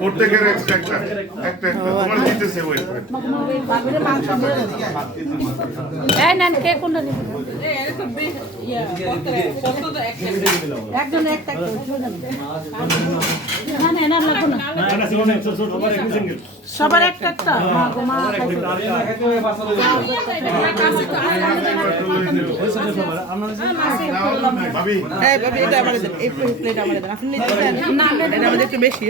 প্রত্যেকের একটা একটা তোমার দিতেছে ওই কে কোনটা একজন একটা সবার একটা একটা একটু বেশি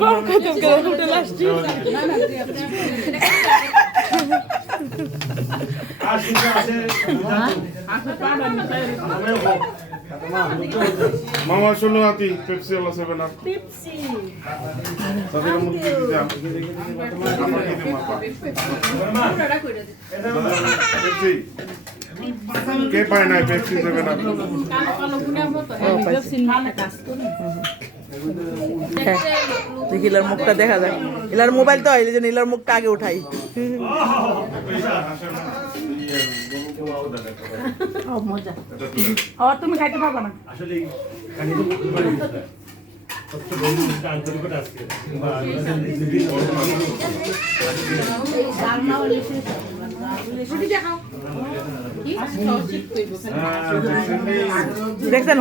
কম খাইতে হোটেল আসছি মামা শোনো আতি পেপসি ওলা 7 আপ পেপসি তাদের মধ্যে দিতে আমার দিতে মাপা পেপসি কে পায় না পেপসি 7 আপ দেখি ইলার মুখটা দেখা যায় ইলার মোবাইল তো এই জন্য ইলার মুখটা আগে উঠাই মজা তুমি খাইতে পারবা না আসলে দেখছেন